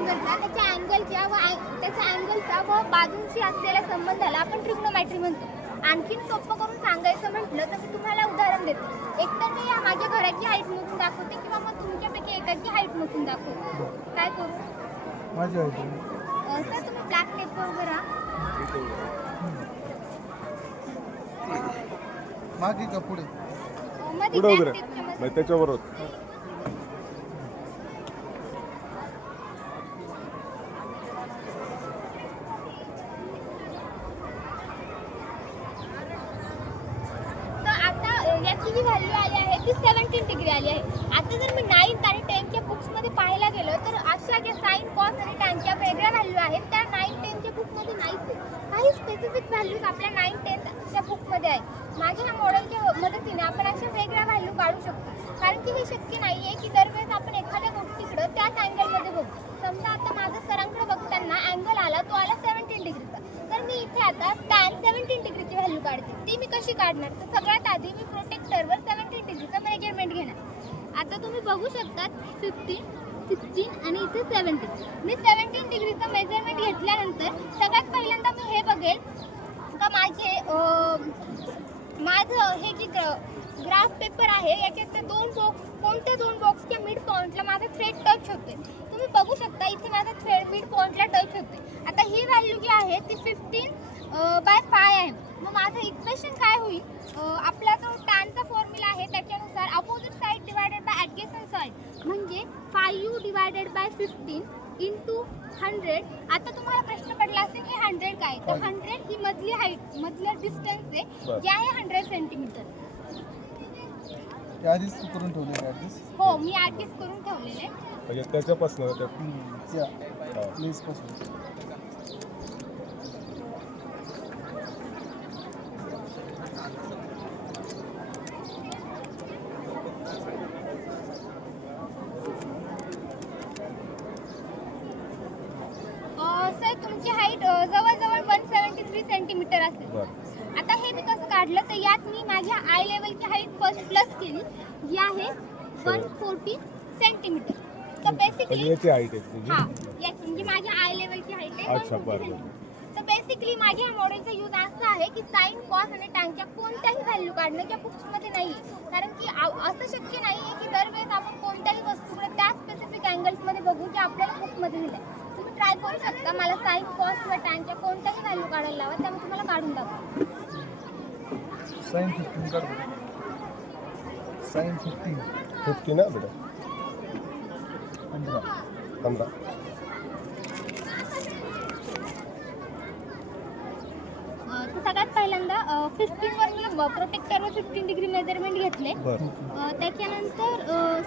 नंबरचा त्याच्या अँगलच्या व त्याच्या अँगलचा व बाजूंशी असलेल्या संबंधाला आपण ट्रिग्नोमेट्री म्हणतो. आणखीन सोपं करून सांगायचं म्हटलं तर मी तुम्हाला उदाहरण देते. एकतर मी माझ्या घराची हाईट मोजून दाखवते किंवा मग तुमच्यापैकी एकाची हाईट मोजून दाखवते. काय करू? माझी हाईट सर तुम्ही ब्लॅक पेपर उभं राहा. मागे का पुढे? मध्ये पुढे black उभं tape च्या मध्ये. राहा त्याच्यावर तर आता याची जी व्हॅल्यू आली आहे ती 17 डिग्री आली आहे. आता जर मी 9th आणि 10th बुक्समध्ये पाहायला गेलं तर अशा ज्या साइन कॉस आणि टॅनच्या वेगळ्या व्हॅल्यू आहेत त्या 9th 10th बुकमध्ये नाहीच आहे. काही स्पेसिफिक व्हॅल्यूज आपल्या 9th 10th बुकमध्ये आहेत. माझ्या ह्या मॉडेलच्या मदतीने आपण अशा वेगळ्या व्हॅल्यू काढू शकतो. कारण की हे शक्य नाही आहे की दरवेळेस आपण एखाद्या गोष्टीकडं त्याच अँगलमध्ये बघू. समजा आता माझा सरांकडे बघताना अँगल आला तो आला 17 डिग्रीचा. तर मी इथे आता टॅन 17 डिग्रीची व्हॅल्यू काढते. ती मी कशी काढणार? तर सगळ्यात आधी मी प्रोटेक्टरवर 17 डिग्रीचं मेजरमेंट घेणार. आता तुम्ही बघू शकता 15, 16 आणि इथे 17. मी 17 डिग्रीचं मेजरमेंट घेतल्यानंतर सगळ्यात पहिल्यांदा मी हे बघेल का माझं हे जे ग्राफ पेपर आहे याच्यात कोणत्या दोन बॉक्सच्या मिड पॉईंटला माझा थ्रेड टच होते. तुम्ही बघू शकता इथे माझा थ्रेड मिड पॉईंटला टच होते. आता ही व्हॅल्यू जी आहे ती 15/5 आहे. मग माझं इक्वेशन काय होईल? आपला जो टॅनचा फॉर्म्युला आहे त्याच्यानुसार opposite side divided by adjacent side म्हणजे 5u डिवायडेड बाय 15 इंटू 100. आता तुम्हाला प्रश्न पडला असेल की 100 काय? तर 100 ही मधली हाईट मधलं डिस्टन्स आहे जे आहे 100 सेंटीमीटर. आधीच तू करून ठेवले ॲडजस्ट? हो मी ॲडजस्ट करून ठेवलेले. म्हणजे त्याच्यापासून प्लीज पासून सर तुमची हाईट जवळजवळ 173 सेंटीमीटर असेल. आता हे मी कसं काढलं तर यात मी माझ्या आय लेवलची हाईट फर्स्ट प्लस केली जी आहे 140 सेंटीमीटर. तर बेसिकली याची हाईट आहे हां याची म्हणजे माझ्या आय लेवलची हाईट आहे 140 सेंटीमीटर. तर बेसिकली माझ्या ह्या मॉडेलचा यूज असा आहे की साइन कॉस आणि टॅनच्या कोणत्याही व्हॅल्यू काढण्याच्या बुक्समध्ये नाही. कारण की असं शक्य नाही आहे की दरवेळेस आपण कोणत्याही वस्तूकडे त्या स्पेसिफिक अँगल्समध्ये बघू जे आपल्याला बुकमध्ये दिलं आहे. तुम्ही ट्राय करू शकता. मला साइन कॉस किंवा टॅनच्या कोणत्याही व्हॅल्यू काढायला लावा त्यामुळे तुम्हाला काढून दाखवा. साइन 15 काढ. साइन 50 ना बेटा 15. तर सगळ्यात पहिल्यांदा 15 वर मी प्रोटेक्टरवर 15 डिग्री मेजरमेंट घेतले. त्याच्यानंतर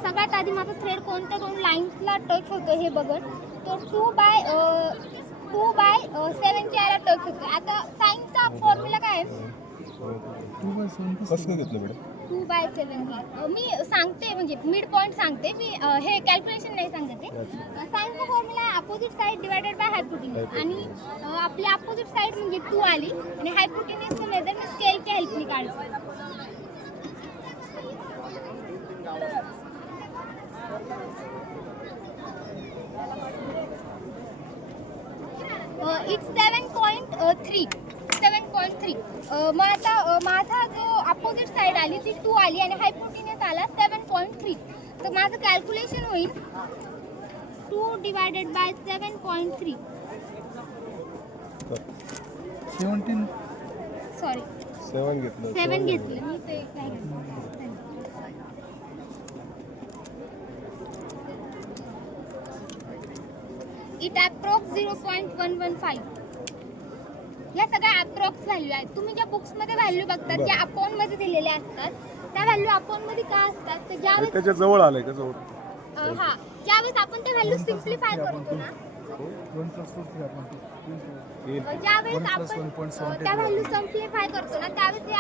सगळ्यात आधी माझा थ्रेड कोणत्या दोन लाईन्सला टच होतो हे बघत तो 2/7 च्या याला टच होतो. आता साइनचा फॉर्म्युला काय आहे? 2/7 कसं घेतलं बेटा? 2/7 मी सांगते म्हणजे मिड पॉईंट सांगते मी हे कॅल्क्युलेशन नाही सांगते. साइनचा formula opposite side divided by hypotenuse आणि आपली अपोजिट साईड म्हणजे 2 आली आणि हायपोटेन्यूजचं मेजरमेंट स्केलच्या हेल्पने काढलं. इट्स 7.3. मग आता माझा जो अपोजिट साईड आली ती 2 आली आणि हायपोटेन्यूज आला 7.3. तर माझं कॅल्क्युलेशन होईल 2 डिवायडेड बाय 7.3 17 सॉरी 7 घेतलं 7 घेतलं मी ते काय घेतलं. It approx 0.115. या सगळ्या अप्रॉक्स व्हॅल्यू आहेत. तुम्ही ज्या बुक्समध्ये व्हॅल्यू बघतात ज्या अकाउंटमध्ये दिलेल्या असतात त्या व्हॅल्यू अकाउंटमध्ये का असतात तर ज्यावेळेस त्याच्या जवळ आलंय का जवळ? हां ज्यावेळेस आपण त्या व्हॅल्यू सिम्प्लिफाय करतो ना 1+2 ज्यावेळेस आपण त्या व्हॅल्यू सिम्प्लिफाय करतो ना त्यावेळेस हे